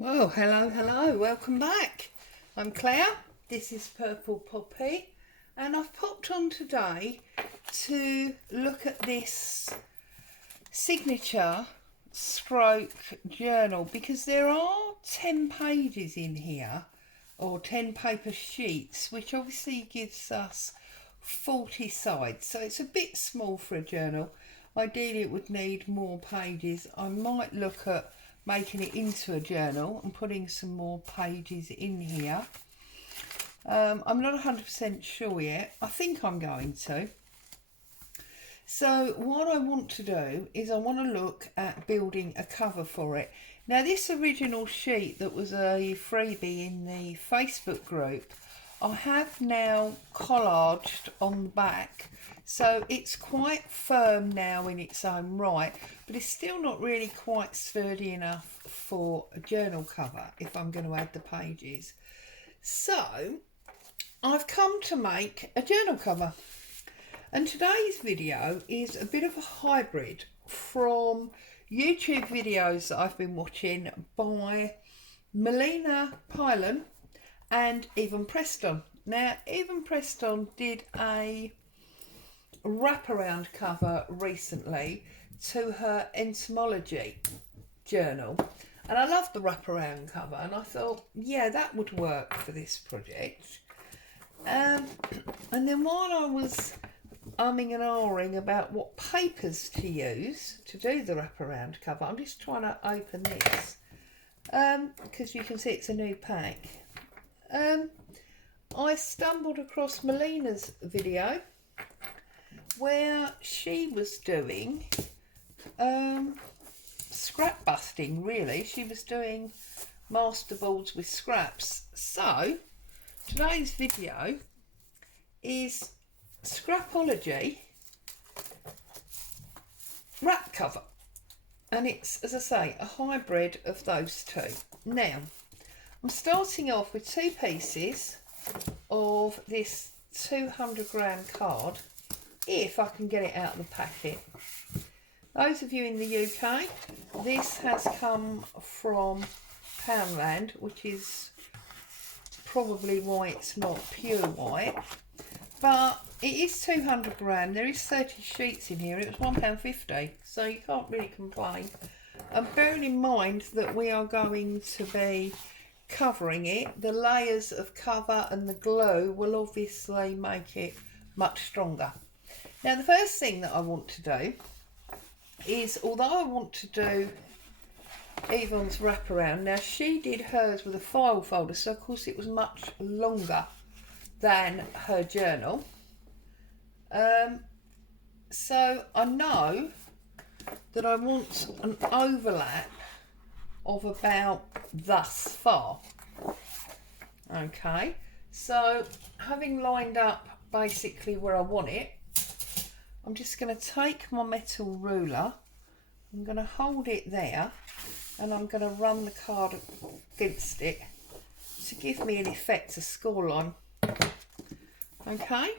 Well, hello, welcome back. I'm Claire, this is Purple Poppy, and I've popped on today to look at this signature stroke journal because there are 10 pages in here, or 10 paper sheets, which obviously gives us 40 sides, so it's a bit small for a journal. Ideally it would need more pages. I might look at making it into a journal and putting some more pages in here. I'm not 100% sure yet. I think I'm going to. So what I want to do is I want to look at building a cover for it. Now this original sheet that was a freebie in the Facebook group, I have now collaged on the back, so it's quite firm now in its own right, but it's still not really quite sturdy enough for a journal cover if I'm going to add the pages. So I've come to make a journal cover, and today's video is a bit of a hybrid from YouTube videos that I've been watching by Meliba, Pylant and Yvonne Prestons. Now Yvonne Prestons did a wraparound cover recently to her entomology journal, and I love the wraparound cover, and I thought, yeah, that would work for this project. And then while I was umming and ahhing about what papers to use to do the wraparound cover, I'm just trying to open this because you can see it's a new pack. I stumbled across Meliba's video where she was doing scrap busting, really. She was doing masterboards with scraps. So today's video is Stripology wrap cover, and it's, as I say, a hybrid of those two. Now I'm starting off with two pieces of this 200-gram card, if I can get it out of the packet. Those of you in the UK, this has come from Pylant, which is probably why it's not pure white, but it is 200 gram. There is 30 sheets in here. It was £1.50, so you can't really complain. And bearing in mind that we are going to be covering it, the layers of cover and the glue will obviously make it much stronger. Now the first thing that I want to do is, although I want to do Yvonne's wraparound, now she did hers with a file folder, so of course it was much longer than her journal. So I know that I want an overlap of about thus far. Okay, so having lined up basically where I want it, I'm just going to take my metal ruler, I'm going to hold it there, and I'm going to run the card against it to give me an effect, a scoreline. Okay,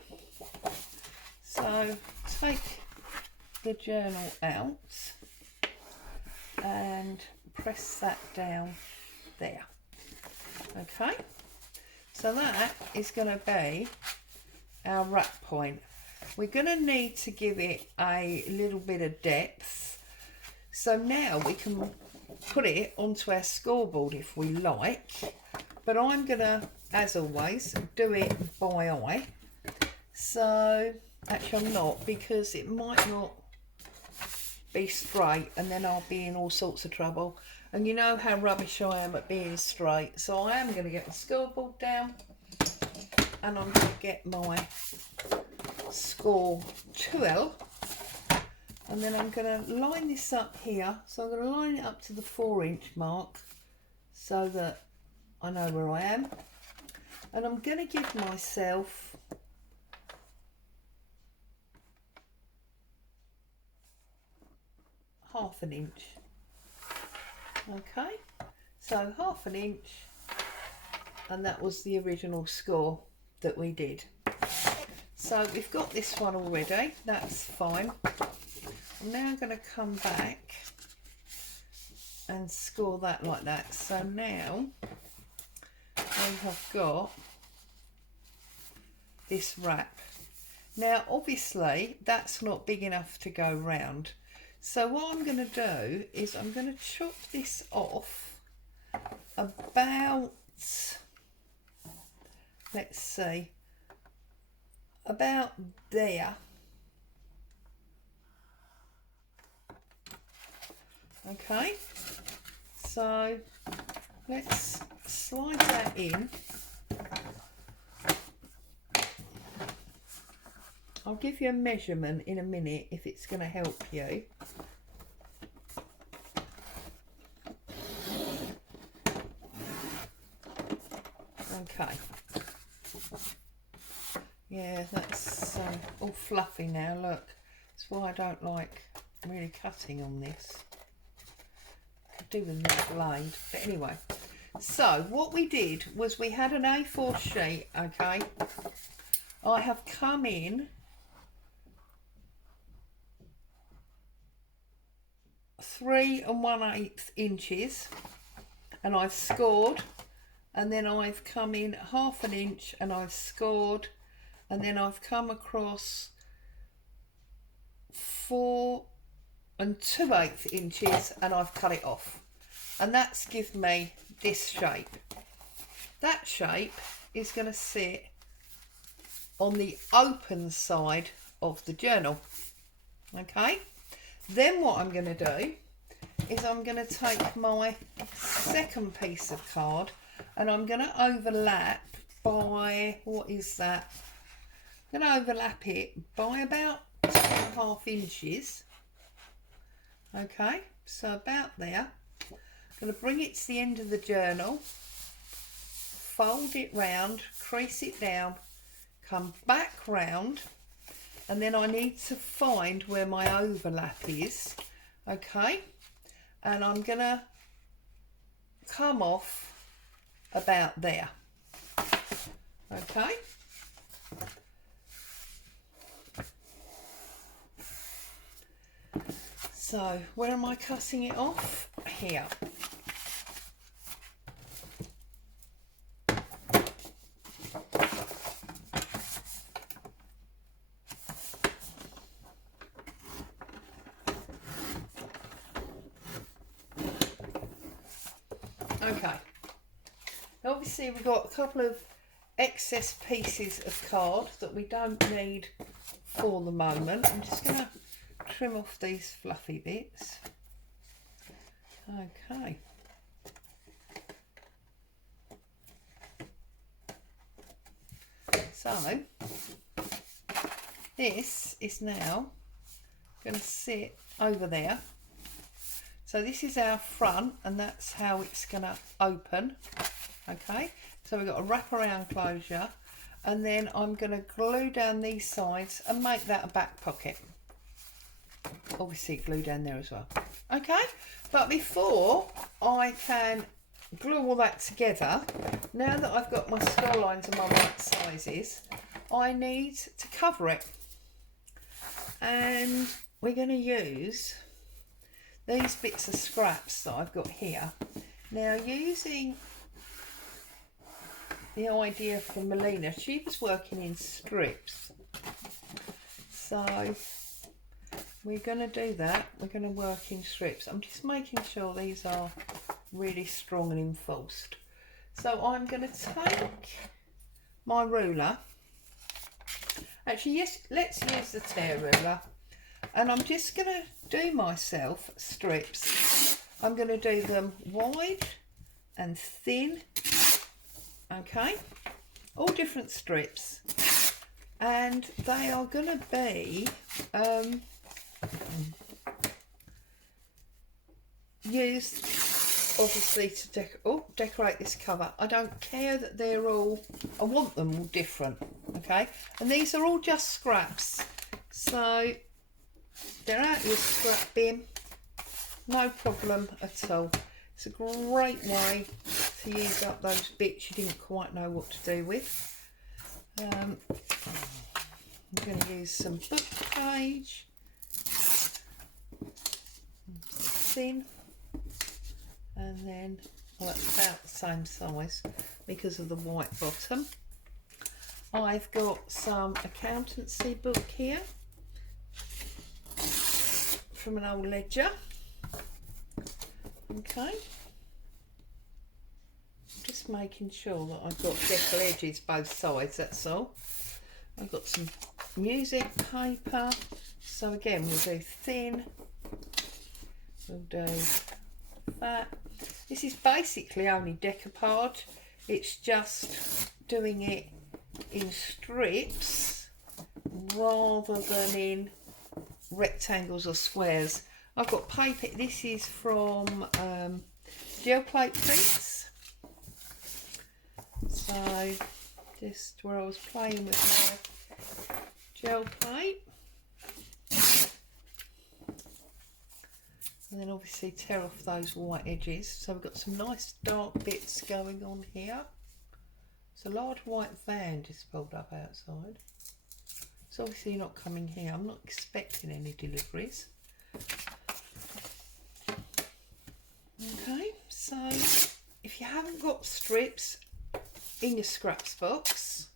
so take the journal out and press that down there. Okay, so that is going to be our wrap point. We're going to need to give it a little bit of depth, so now we can put it onto our scoreboard if we like, but I'm going to, as always, do it by eye. So actually I'm not, because it might not be straight and then I'll be in all sorts of trouble, and you know how rubbish I am at being straight. So I am going to get the scoreboard down and I'm going to get my score 2L, and then I'm going to line this up here. So I'm going to line it up to the 4-inch mark so that I know where I am, and I'm going to give myself half an inch. Okay, so half an inch, and that was the original score that we did. So we've got this one already, that's fine. I'm now going to come back and score that like that. So now we have got this wrap. Now obviously that's not big enough to go round, so what I'm going to do is I'm going to chop this off about, let's see, about there. Okay, so let's slide that in. I'll give you a measurement in a minute if it's going to help you. Okay. Yeah, that's all fluffy now, look. That's why I don't like really cutting on this. I do with my blade. But anyway, so what we did was we had an A4 sheet, okay. I have come in 3 1/8 inches and I've scored, and then I've come in 1/2 inch and I've scored, and then I've come across 4 2/8 inches and I've cut it off, and that's give me this shape. That shape is going to sit on the open side of the journal. Okay, then what I'm going to do is I'm going to take my second piece of card and I'm going to overlap by, what is that? I'm going to overlap it by about 2.5 inches. Okay, so about there. I'm going to bring it to the end of the journal, fold it round, crease it down, come back round, and then I need to find where my overlap is. Okay, and I'm going to come off about there. Okay. So where am I cutting it off? Here. Okay. Obviously we've got a couple of excess pieces of card that we don't need for the moment. I'm just going to trim off these fluffy bits. Okay. So this is now going to sit over there. So this is our front, and that's how it's going to open. Okay, so we've got a wraparound closure, and then I'm going to glue down these sides and make that a back pocket. Obviously glue down there as well. Okay, but before I can glue all that together, now that I've got my score lines and my right sizes, I need to cover it, and we're going to use these bits of scraps that I've got here. Now, using the idea from Melina, she was working in strips, so we're going to do that. We're going to work in strips. I'm just making sure these are really strong and enforced. So I'm going to take my ruler. Actually, yes, let's use the tear ruler. And I'm just going to do myself strips. I'm going to do them wide and thin. Okay, all different strips. And they are going to be used obviously to decorate this cover. I don't care that they're all, I want them all different. Okay, and these are all just scraps, so they're out of your scrap bin, no problem at all. It's a great way to use up those bits you didn't quite know what to do with. I'm going to use some book page, thin, and then that's about the same size because of the white bottom. I've got some accountancy book here from an old ledger. Okay, just making sure that I've got decal edges both sides, that's all. I've got some music paper, so again we'll do thin, we'll do that. This is basically only decoupage, it's just doing it in strips rather than in rectangles or squares. I've got paper, this is from gel plate prints, so just where I was playing with my gel plate, and then obviously tear off those white edges. So we've got some nice dark bits going on here. It's a large white van just pulled up outside, so obviously not coming here. I'm not expecting any deliveries. Okay, so if you haven't got strips in your scraps box,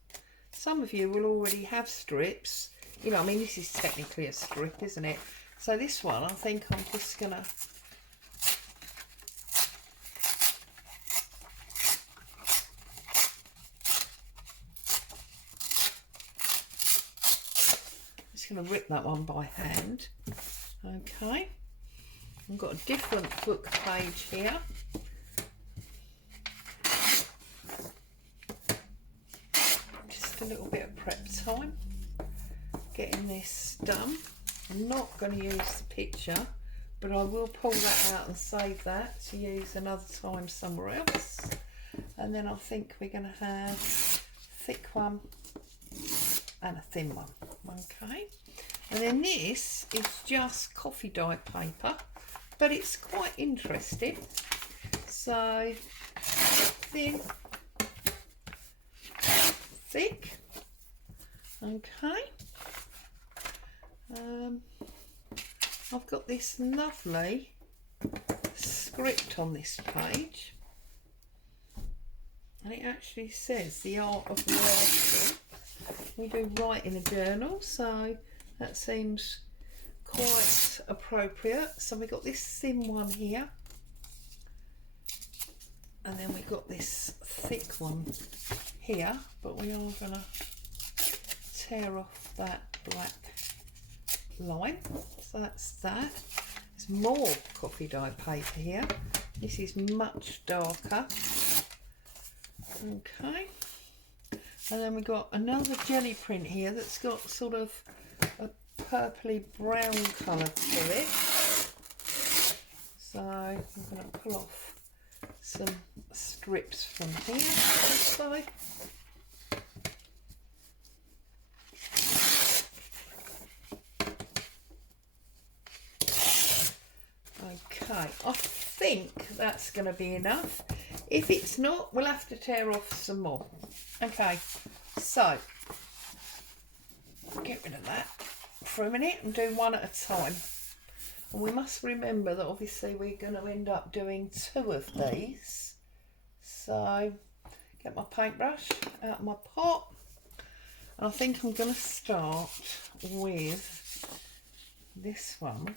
some of you will already have strips. You know, I mean, this is technically a strip, isn't it? So this one, I think I'm just gonna rip that one by hand. Okay, I've got a different book page here. Just a little bit of prep time getting this done. I'm not going to use the picture, but I will pull that out and save that to use another time somewhere else. And then I think we're going to have a thick one and a thin one. Okay, and then this is just coffee dye paper, but it's quite interesting. So thin, thick. Okay, I've got this lovely script on this page, and it actually says the art of writing. We do write in a journal, so that seems quite appropriate. So we've got this thin one here, and then we've got this thick one here, but we are going to tear off that black line. So that's that. There's more coffee dye paper here. This is much darker. Okay. And then we've got another jelly print here that's got sort of a purpley brown colour to it. So I'm going to pull off some strips from here this side. Okay, I think that's going to be enough. If it's not, we'll have to tear off some more. Okay, so get rid of that for a minute and do one at a time. And we must remember that obviously we're going to end up doing 2 of these. So get my paintbrush out of my pot. And I think I'm going to start with this one.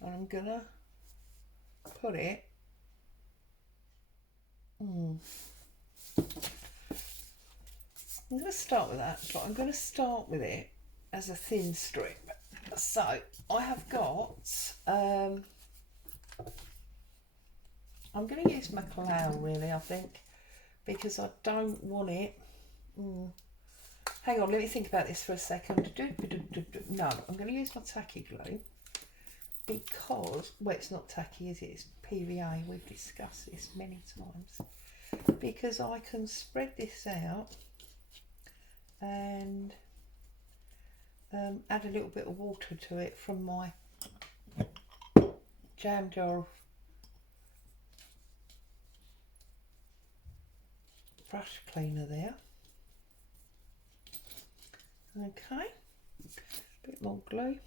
And I'm going to put it I'm going to start with that, but I'm going to start with it as a thin strip. So I have got, I'm going to use my clown really, I think, because I don't want it. Hang on, let me think about this for a second. No, I'm going to use my tacky glue because, well, it's not tacky, is it? It's PVA. We've discussed this many times. Because I can spread this out and add a little bit of water to it from my jam jar brush cleaner there. Okay, a bit more glue.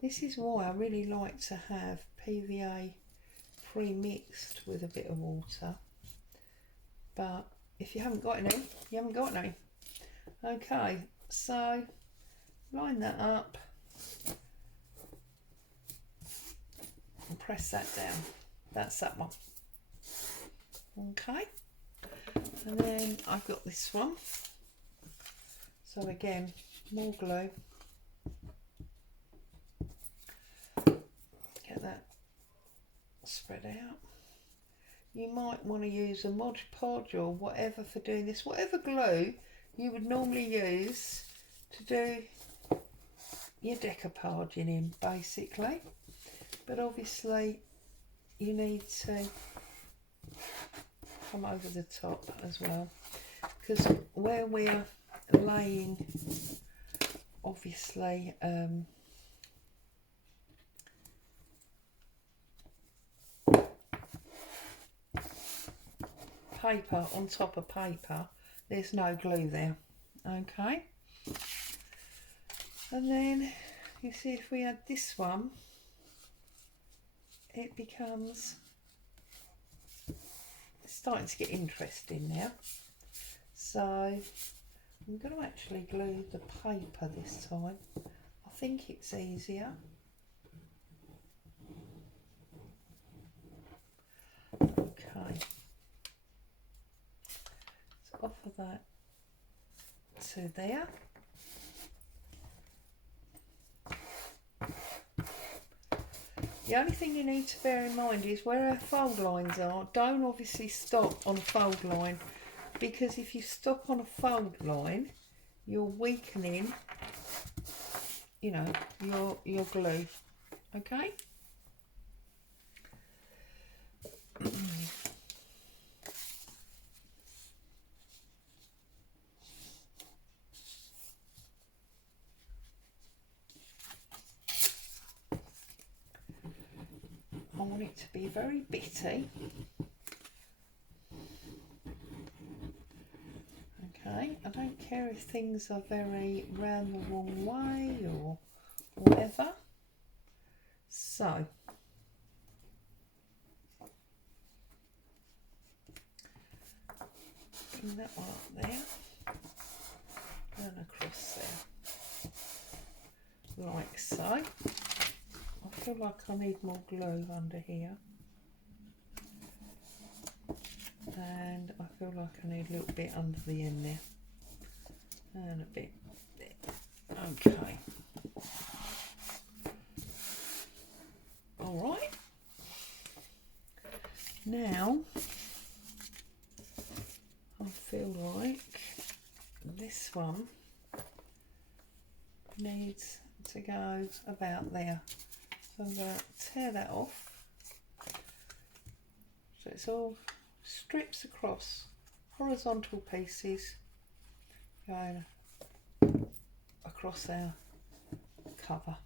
This is why I really like to have PVA pre-mixed with a bit of water. But if you haven't got any, you haven't got any. Okay, so line that up and press that down. That's that one. Okay, and then I've got this one. So again, more glue. Get that spread out. You might want to use a Mod Podge or whatever for doing this. Whatever glue you would normally use to do your decoupaging in, basically. But obviously you need to come over the top as well, because where we're laying obviously paper on top of paper, there's no glue there. Okay, and then you see if we add this one, it becomes, it's starting to get interesting now. So I'm going to actually glue the paper this time. I think it's easier. Okay, so off of that to there. The only thing you need to bear in mind is where our fold lines are, don't obviously stop on a fold line, because if you stop on a fold line, you're weakening, you know, your glue. Okay? I want it to be very bitty. Okay, I don't care if things are very round the wrong way or whatever. So, bring that one up there and across there, like so. I feel like I need more glue under here, and I feel like I need a little bit under the end there, and a bit there. Okay. All right. Now I feel like this one needs to go about there. So I'm going to tear that off. So it's all strips across, horizontal pieces going across our cover.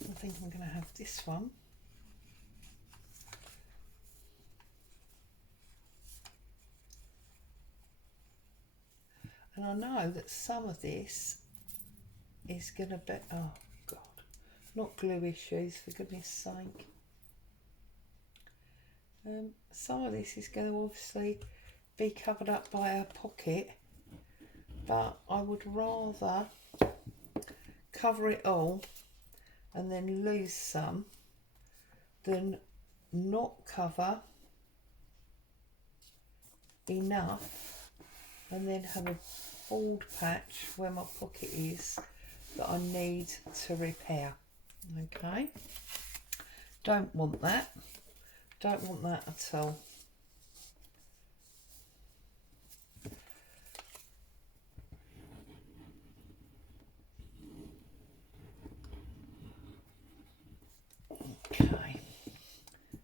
I think I'm going to have this one. And I know that some of this is going to be, oh God, not glue issues, for goodness sake. Some of this is going to obviously be covered up by a pocket, but I would rather cover it all and then lose some than not cover enough and then have a bald patch where my pocket is that I need to repair. Okay, don't want that, don't want that at all. Okay,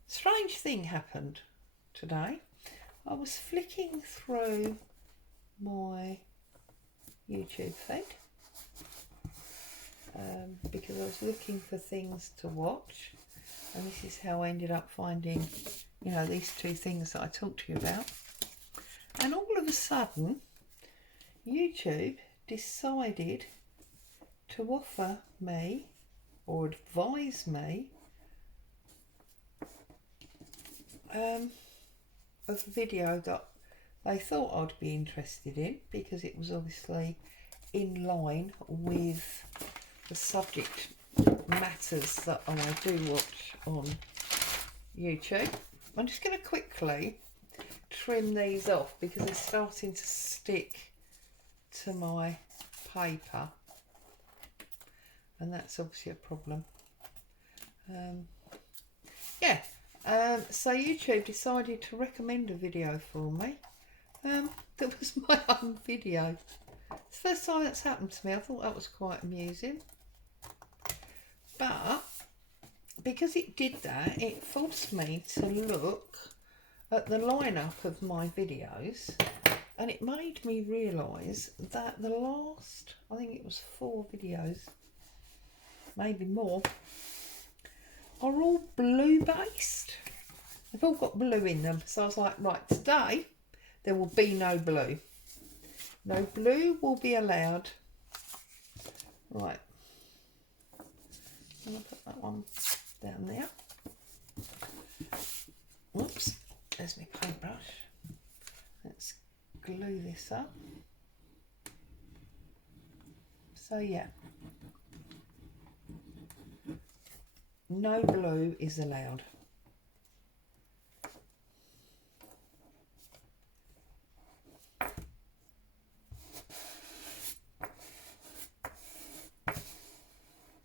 strange thing happened today. I was flicking through my YouTube feed because I was looking for things to watch, and this is how I ended up finding you know, these two things that I talked to you about. And all of a sudden, YouTube decided to offer me or advise me of a video that they thought I'd be interested in, because it was obviously in line with the subject matters that I do watch on YouTube. I'm just going to quickly trim these off because they're starting to stick to my paper, and that's obviously a problem. So YouTube decided to recommend a video for me that was my own video. It's the first time that's happened to me. I thought that was quite amusing, but because it did that, it forced me to look at the lineup of my videos, and it made me realise that the last, I think it was 4 videos, maybe more, are all blue based. They've all got blue in them. So I was like, right, today there will be no blue. No blue will be allowed. Right. I'm going to put that one down there. Whoops. There's my paintbrush. Let's glue this up. So yeah. No blue is allowed.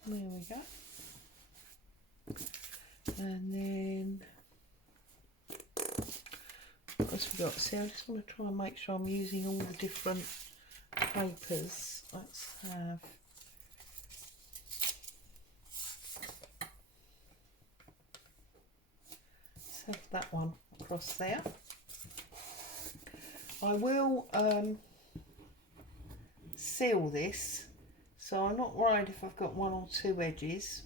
There we go. And then what else we got? See, I just want to try and make sure I'm using all the different papers. Let's have that one across there. I will seal this, so I'm not worried if I've got 1 or 2 edges.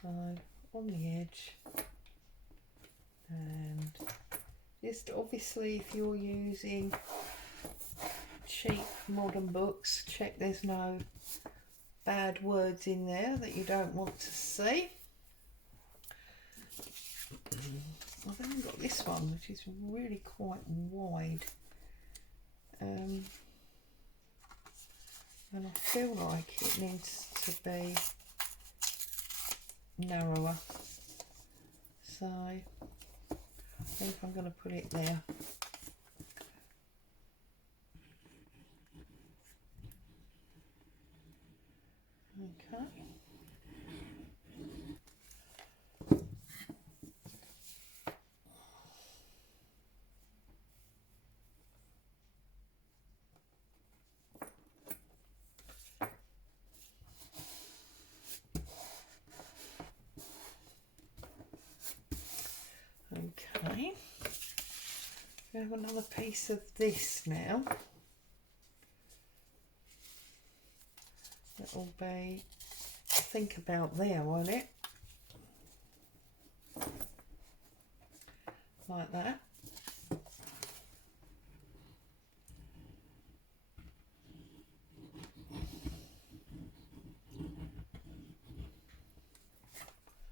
So on the edge, and just obviously if you're using cheap modern books, check there's no bad words in there that you don't want to see. I've only got this one, which is really quite wide, and I feel like it needs to be narrower, so I think I'm going to put it there. Okay. Okay, we have another piece of this now. It'll be, think about there, won't it? Like that.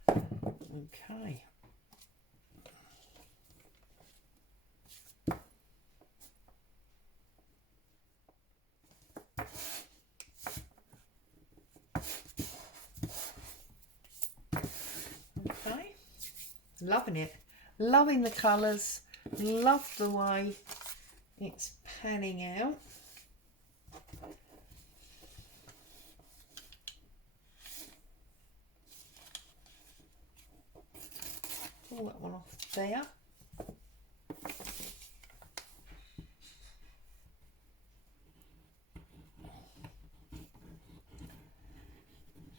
Okay. Okay, loving it, loving the colours, love the way it's panning out. Pull that one off there.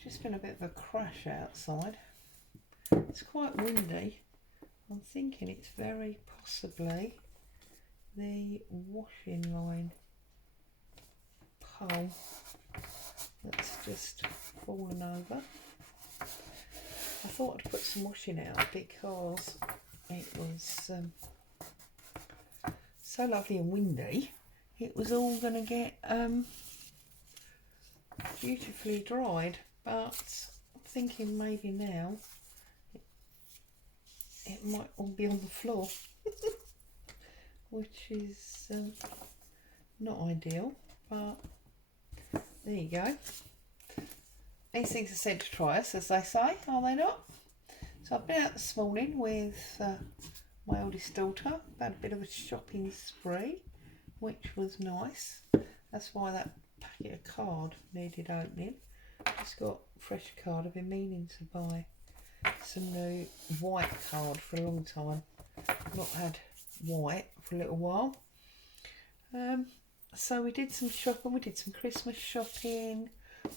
Just been a bit of a crash outside. It's quite windy. I'm thinking it's very possibly the washing line pole that's just fallen over. I thought I'd put some washing out because it was so lovely and windy. It was all going to get beautifully dried, but I'm thinking maybe now it might all be on the floor, which is not ideal, but there you go. These things are sent to try us, as they say, are they not? So I've been out this morning with my oldest daughter, had a bit of a shopping spree, which was nice. That's why that packet of card needed opening. Just got a fresh card. I've been meaning to buy some new white card for a long time. Not had white for a little while. So we did some shopping. We did some Christmas shopping.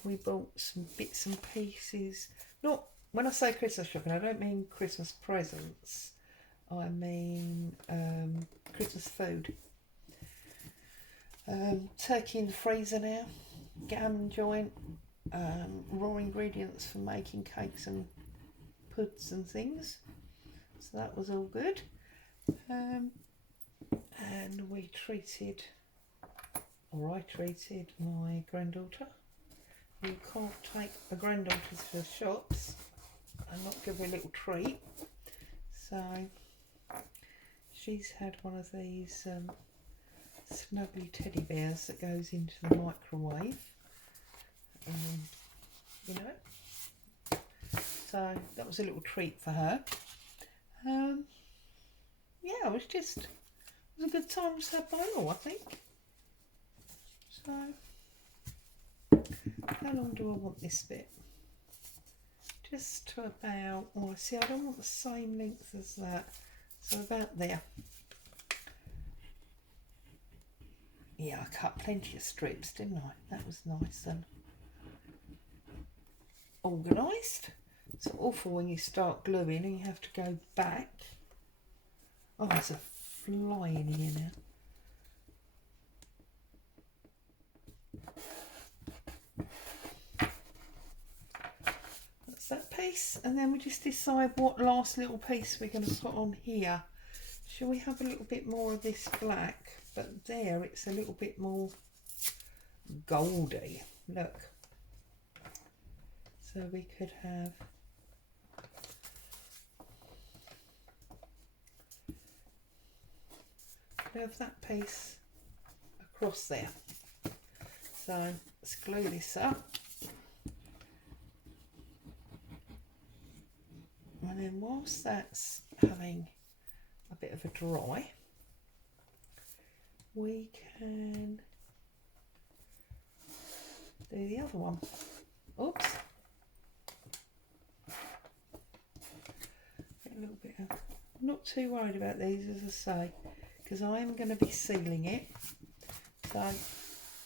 We bought some bits and pieces. Not, when I say Christmas shopping, I don't mean Christmas presents. I mean Christmas food. Turkey in the freezer now. Gammon joint. Raw ingredients for making cakes and puds and things. So that was all good. And we treated, or I treated my granddaughter. You can't take a granddaughter to the shops and not give her a little treat. So she's had one of these snuggly teddy bears that goes into the microwave. You know. So that was a little treat for her. Yeah, it was a good time to have all, I think. So, how long do I want this bit? Just to about, oh, see, I don't want the same length as that. So about there. Yeah, I cut plenty of strips, didn't I? That was nice and organised. It's awful when you start gluing and you have to go back. Oh, there's a fly in here now. That's that piece, and then we just decide what last little piece we're going to put on here. Shall we have a little bit more of this black? But there it's a little bit more goldy. Look. So we could have that piece across there. So let's glue this up. And then whilst that's having a bit of a dry, we can do the other one. Oops. Get a little bit of, I'm not too worried about these, as I say, because I am going to be sealing it. So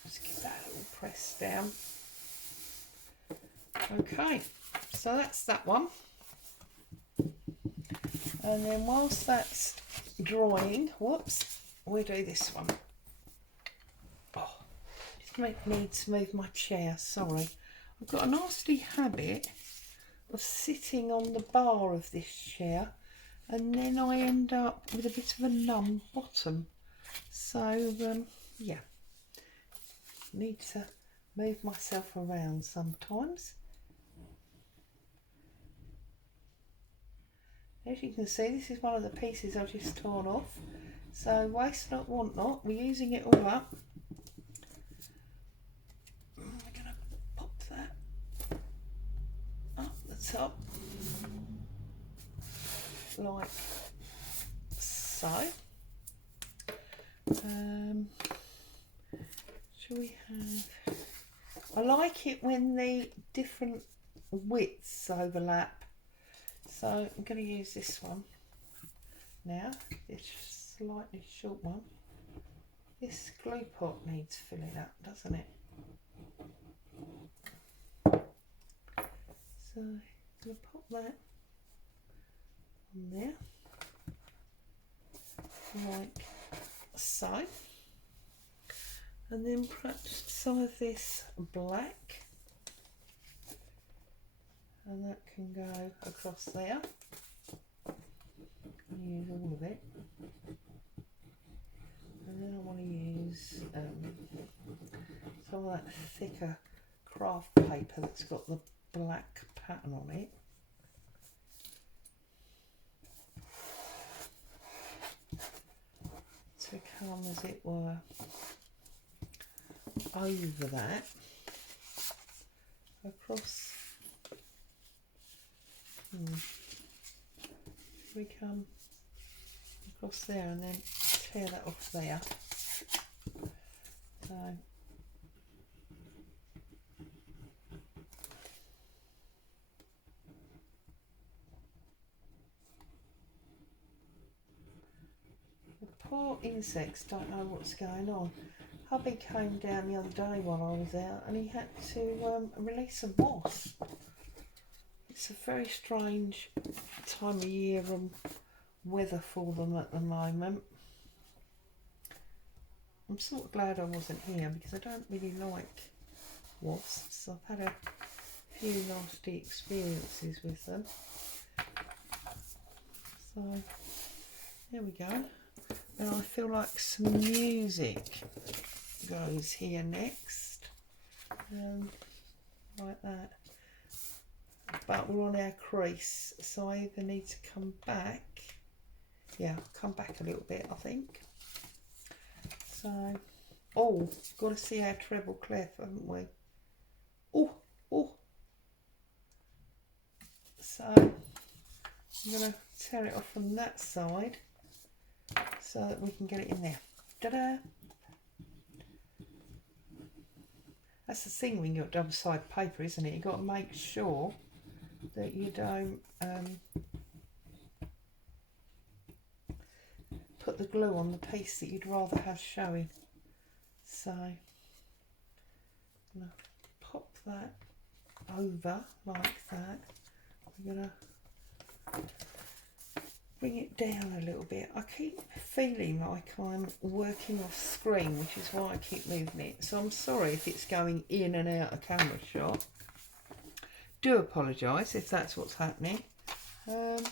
just give that a little press down. Okay, so that's that one. And then whilst that's drying, whoops, we do this one. Oh, just need to move my chair, sorry. I've got a nasty habit of sitting on the bar of this chair and then I end up with a bit of a numb bottom. So, yeah, need to move myself around sometimes. As you can see, this is one of the pieces I've just torn off. So waste not, want not, we're using it all up. We're going to pop that up the top, like so. Shall we have, I like it when the different widths overlap. So I'm going to use this one now, this slightly short one. This glue pot needs filling up, doesn't it? So I'm going to pop that on there, like so. And then perhaps some of this black and that can go across there. Use all of it, and then I want to use some of that thicker craft paper that's got the black pattern on it. To come, as it were, over that, across. We come across there and then tear that off there. So the poor insects don't know what's going on. Hubby came down the other day while I was out and he had to release a wasp. It's a very strange time of year and weather for them at the moment. I'm sort of glad I wasn't here because I don't really like wasps. I've had a few nasty experiences with them. So there we go. And I feel like some music goes here next. Like that. But we're on our crease, so I either need to come back. Yeah, come back a little bit, I think. So, oh, got to see our treble clef, haven't we? Oh, oh. So, I'm going to tear it off from that side so that we can get it in there. Ta-da! That's the thing when you've got double-sided paper, isn't it? You've got to make sure that you don't put the glue on the piece that you'd rather have showing. So I'm going to pop that over like that. We're going to bring it down a little bit. I keep feeling like I'm working off screen, which is why I keep moving it. So I'm sorry if it's going in and out of camera shot. Do apologise if that's what's happening. And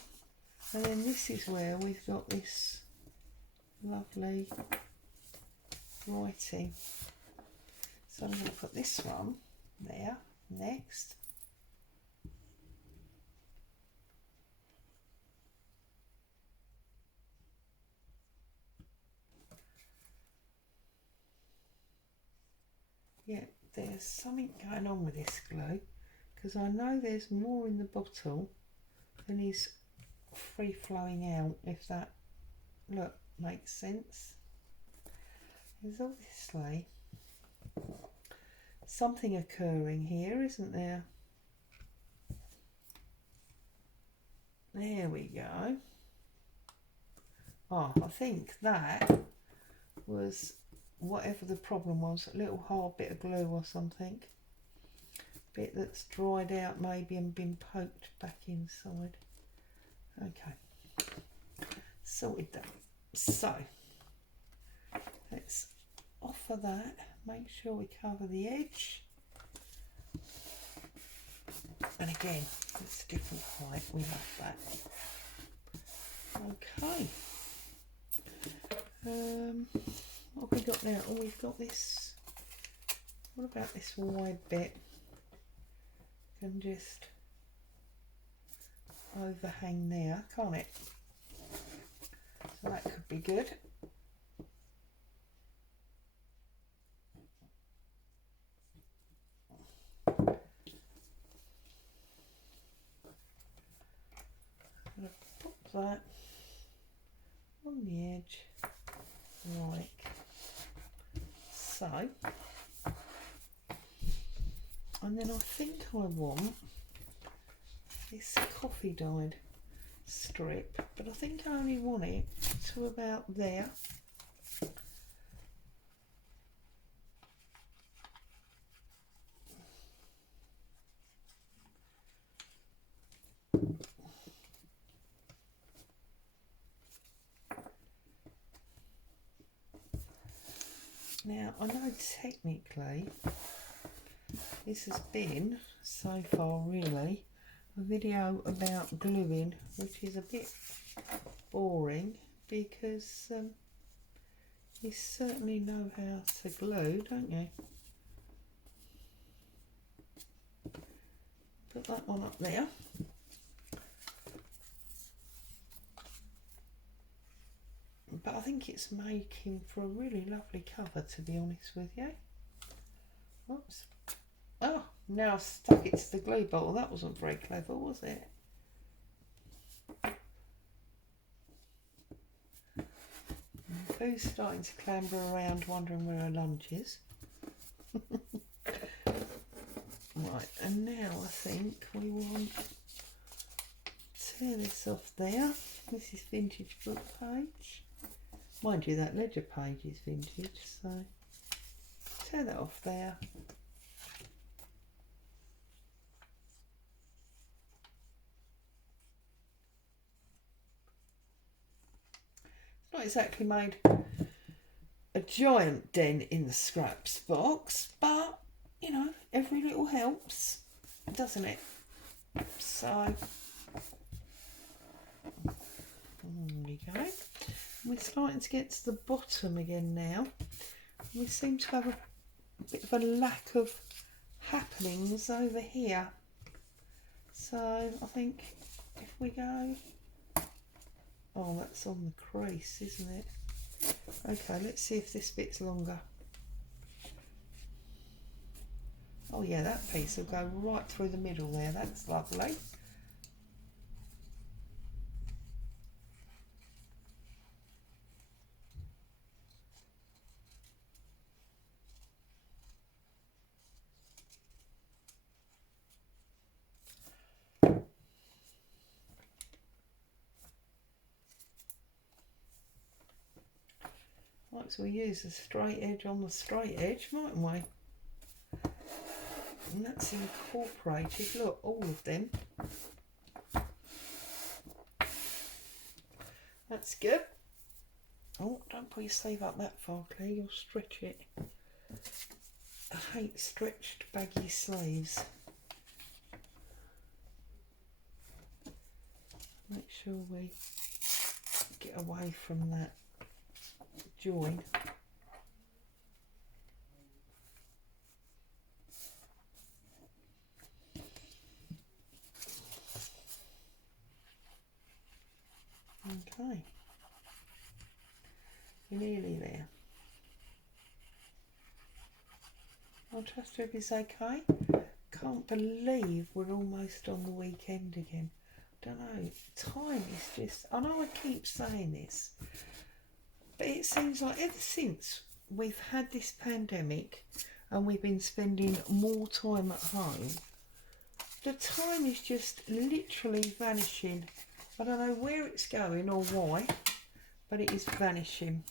then this is where we've got this lovely writing. So I'm going to put this one there next. Yeah, there's something going on with this glue, because I know there's more in the bottle than is free flowing out, if that makes sense. There's obviously something occurring here, isn't there? There we go. Oh, I think that was whatever the problem was, a little hard bit of glue or something. Bit that's dried out maybe and been poked back inside. Okay, sorted that. So let's offer that, make sure we cover the edge. And again, it's a different height, we love that. Okay. What have we got now? Oh, we've got this. What about this wide bit? Can just overhang there, can't it? So that could be good. I'm going to pop that on the edge like so. And then I think I want this coffee dyed strip, but I think I only want it to about there. Now I know technically this has been so far really a video about gluing, which is a bit boring because you certainly know how to glue, don't you? Put that one up there. But I think it's making for a really lovely cover, to be honest with you. Whoops. Oh, now I've stuck it to the glue bottle. That wasn't very clever, was it? Who's starting to clamber around wondering where her lunch is? Right, and now I think we want to tear this off there. This is vintage book page. Mind you, that ledger page is vintage, so tear that off there. It's not exactly made a giant dent in the scraps box, but you know, every little helps, doesn't it? So there we go. We're starting to get to the bottom again now. We seem to have a bit of a lack of happenings over here. So I think if we go, oh, that's on the crease, isn't it? Okay, let's see if this bit's longer. Oh yeah, that piece will go right through the middle there. That's lovely. Right, so we use the straight edge on the straight edge, mightn't we? And that's incorporated, look, all of them. That's good. Oh, don't put your sleeve up that far, Claire, you'll stretch it. I hate stretched baggy sleeves. Make sure we get away from that join. Okay, we're nearly there. I'll trust everything's okay. Can't believe we're almost on the weekend again. Don't know, time is just, I know I keep saying this, but it seems like ever since we've had this pandemic and we've been spending more time at home, the time is just literally vanishing. I don't know where it's going or why, but it is vanishing.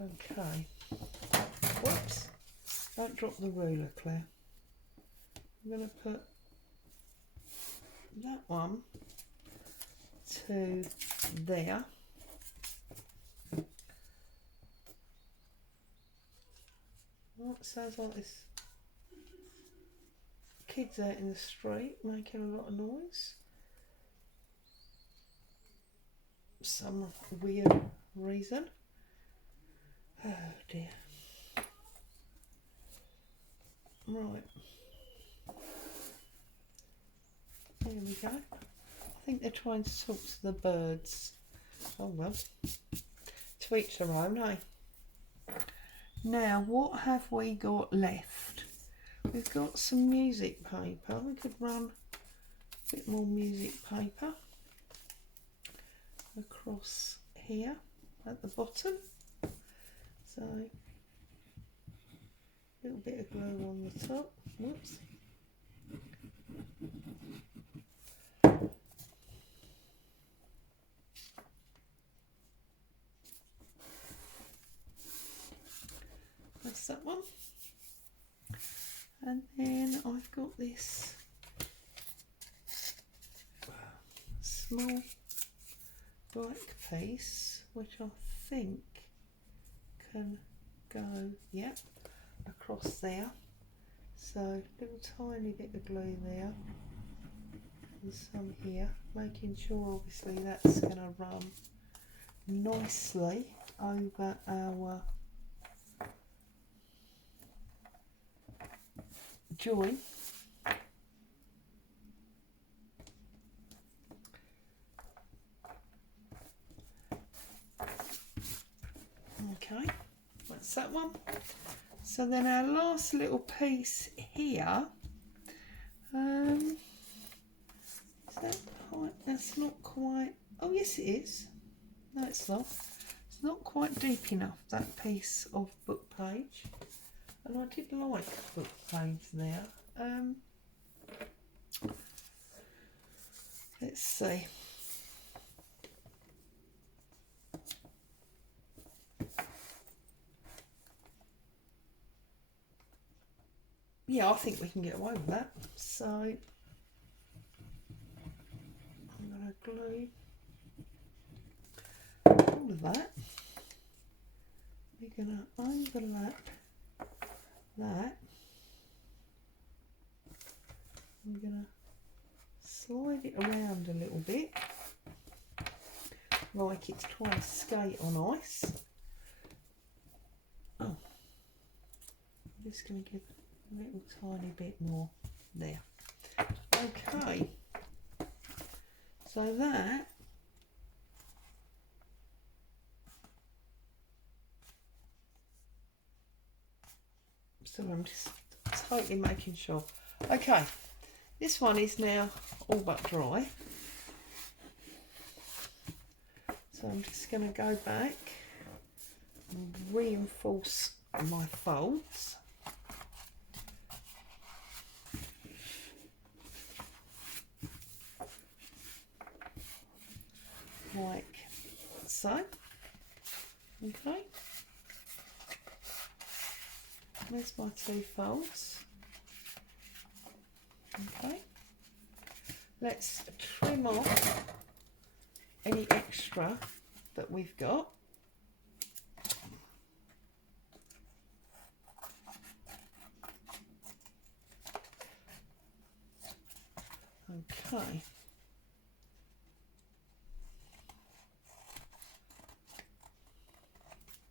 Okay. Whoops. Don't drop the ruler, Claire. I'm going to put that one to there. Well, it sounds like there's kids out in the street making a lot of noise. Some weird reason. Oh dear. Right. There we go. I think they're trying to talk to the birds. Oh well. To each their own, eh? Now, what have we got left? We've got some music paper. We could run a bit more music paper across here at the bottom. So, a little bit of glue on the top. Whoops. That's that one. And then I've got this small black piece, which I think can go, yeah, across there. So little tiny bit of glue there and some here, making sure obviously that's going to run nicely over our join. Okay, that's that one. So then our last little piece here, is that quite, that's not quite, oh yes it is, no it's not. It's not quite deep enough, that piece of book page, and I did like book page there. Let's see. Yeah, I think we can get away with that. So I'm going to glue all of that. We're going to overlap that. I'm going to slide it around a little bit, like it's trying to skate on ice. Oh, I'm just going to give a little tiny bit more there. Okay, so that so I'm just totally making sure. Okay, this one is now all but dry, so I'm just going to go back and reinforce my folds. Like so. Okay, there's my two folds. Okay, let's trim off any extra that we've got. Okay,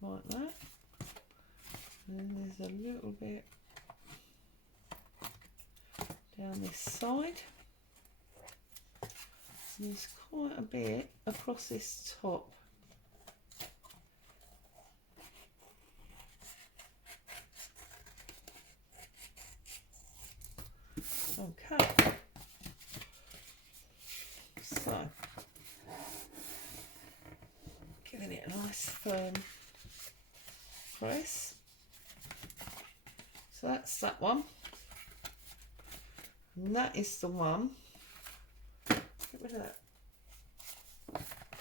like that, and there's a little bit down this side. There's quite a bit across this top. Okay, so giving it a nice firm press. So that's that one, and that is the one. Get rid of that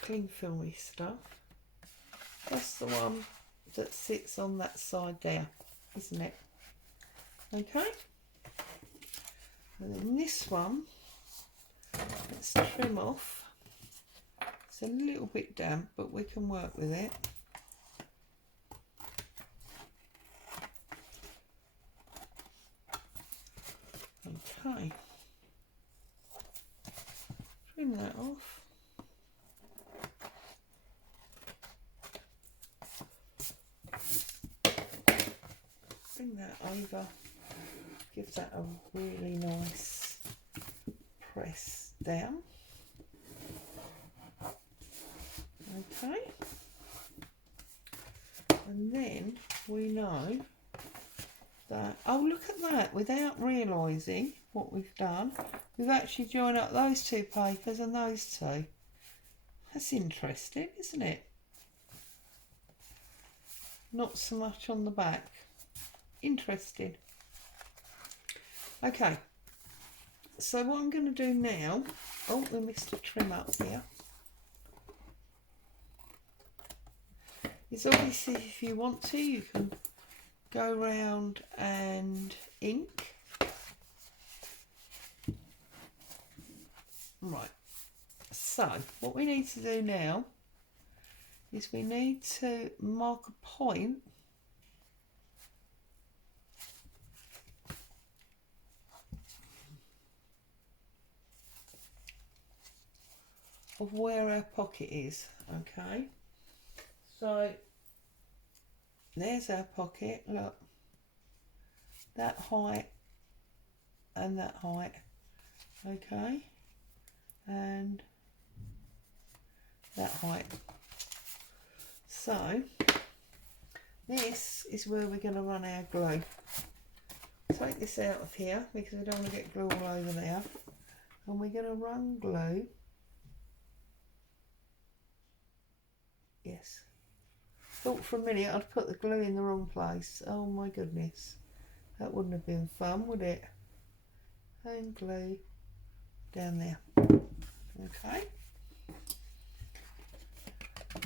cling filmy stuff. That's the one that sits on that side there, isn't it? Okay, and then this one, let's trim off. It's a little bit damp, but we can work with it. Okay, trim that off. Bring that over, give that a really nice press down. Okay, and then we know that, oh look at that, without realising what we've done, we've actually joined up those two papers and those two. That's interesting, isn't it? Not so much on the back. Interesting. Okay, so what I'm going to do now, oh we missed a trim up here, is obviously if you want to you can go round and ink. Right, so what we need to do now is we need to mark a point of where our pocket is. Okay, so there's our pocket. Look, that height and that height. Okay, and that height. So this is where we're going to run our glue. Take this out of here because we don't want to get glue all over there, and we're going to run glue. Yes, thought for a minute I'd put the glue in the wrong place. Oh my goodness, that wouldn't have been fun, would it? And glue down there. Okay,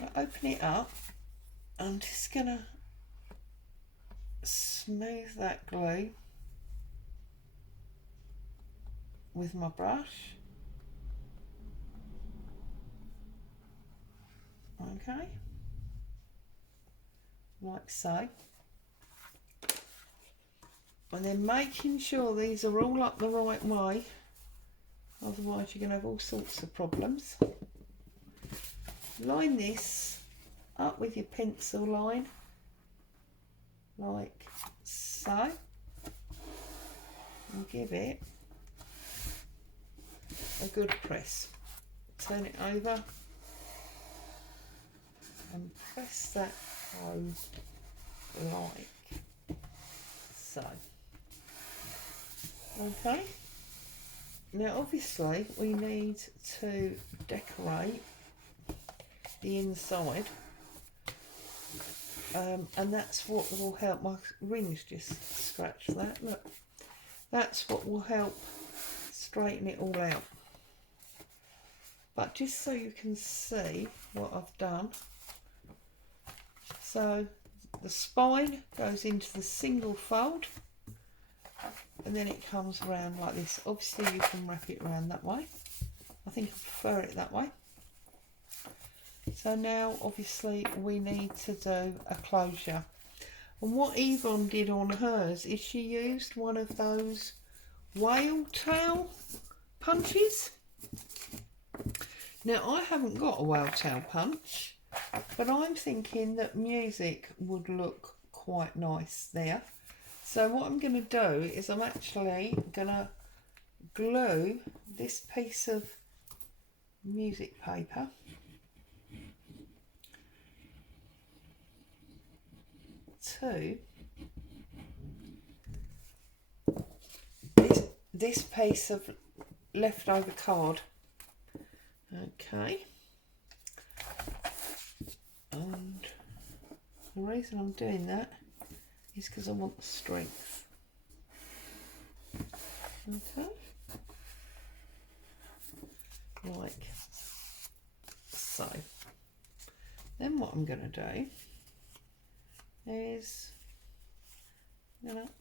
I'll open it up. I'm just gonna smooth that glue with my brush. Okay, like so. And then making sure these are all up the right way, otherwise you're going to have all sorts of problems. Line this up with your pencil line, like so, and give it a good press. Turn it over and press that home like so. Okay, now obviously we need to decorate the inside, and that's what will help. My rings just scratch that, look. That's what will help straighten it all out. But just so you can see what I've done, so the spine goes into the single fold and then it comes around like this. Obviously you can wrap it around that way. I think I prefer it that way. So now obviously we need to do a closure. And what Yvonne did on hers is she used one of those whale tail punches. Now I haven't got a whale tail punch, but I'm thinking that music would look quite nice there. So what I'm going to do is I'm actually going to glue this piece of music paper to this piece of leftover card. Okay, and the reason I'm doing that is because I want the strength. Okay, like so. Then what I'm going to do is I'm going to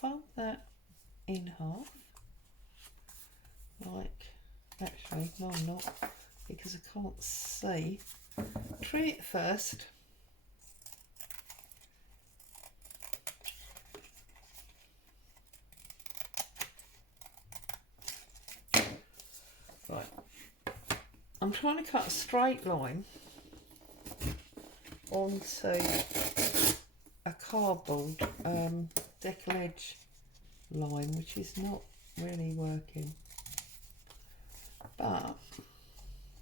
fold that in half, like, actually no I'm not, because I can't see. Trim it first. Right, I'm trying to cut a straight line onto a cardboard decollage line, which is not really working, but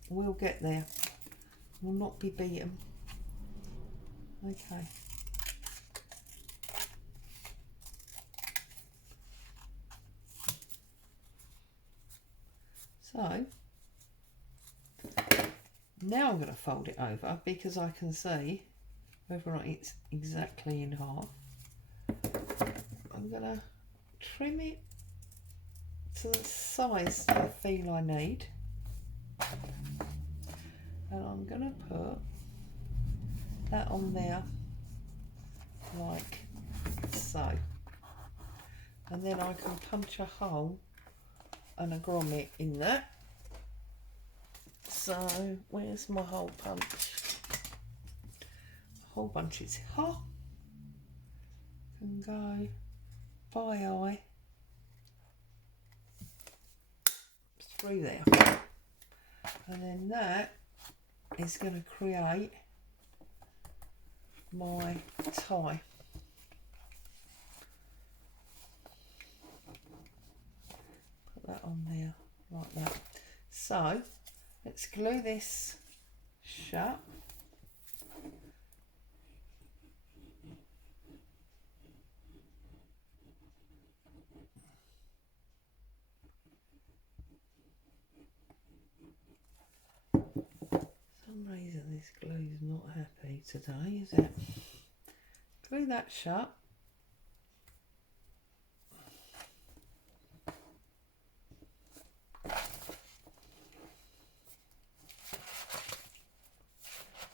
we'll get there. We'll not be beaten. Okay. So now I'm going to fold it over because I can see whether or not it's exactly in half. I'm going to trim it to the size I feel I need, and I'm going to put that on there like so, and then I can punch a hole and a grommet in that. So where's my hole punch? whole bunch is hot. Can go by eye through there, and then that is going to create my tie. Put that on there like that. So let's glue this shut. For some reason this glue is not happy today, is it? Glue that shut.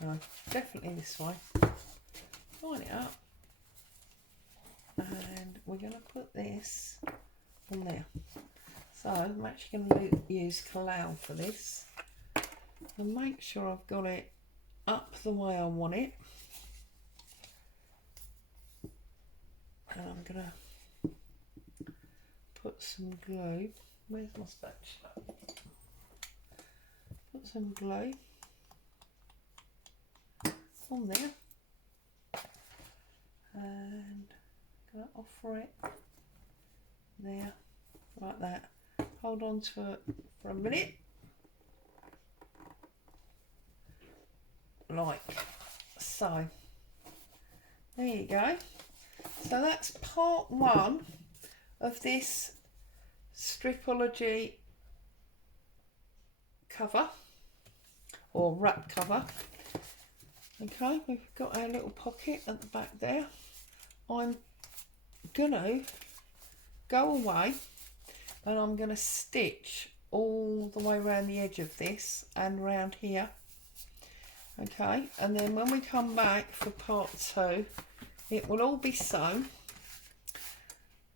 No, definitely this way. Line it up, and we're going to put this on there. So I'm actually going to use Cloud for this, and make sure I've got it up the way I want it. And I'm going to put some glue. Where's my spatula? Put some glue on there, and I'm going to offer it there like that. Hold on to it for a minute, like so. There you go. So that's part one of this Stripology cover, or wrap cover. Okay, we've got our little pocket at the back there. I'm gonna go away and I'm gonna stitch all the way around the edge of this and round here. Okay, and then when we come back for part two, it will all be sewn,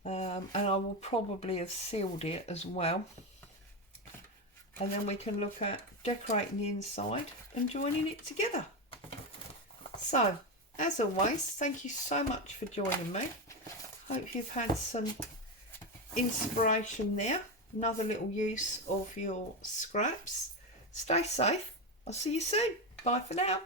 and I will probably have sealed it as well, and then we can look at decorating the inside and joining it together. So, as always, thank you so much for joining me. Hope you've had some inspiration there. Another little use of your scraps. Stay safe. I'll see you soon. Bye for now.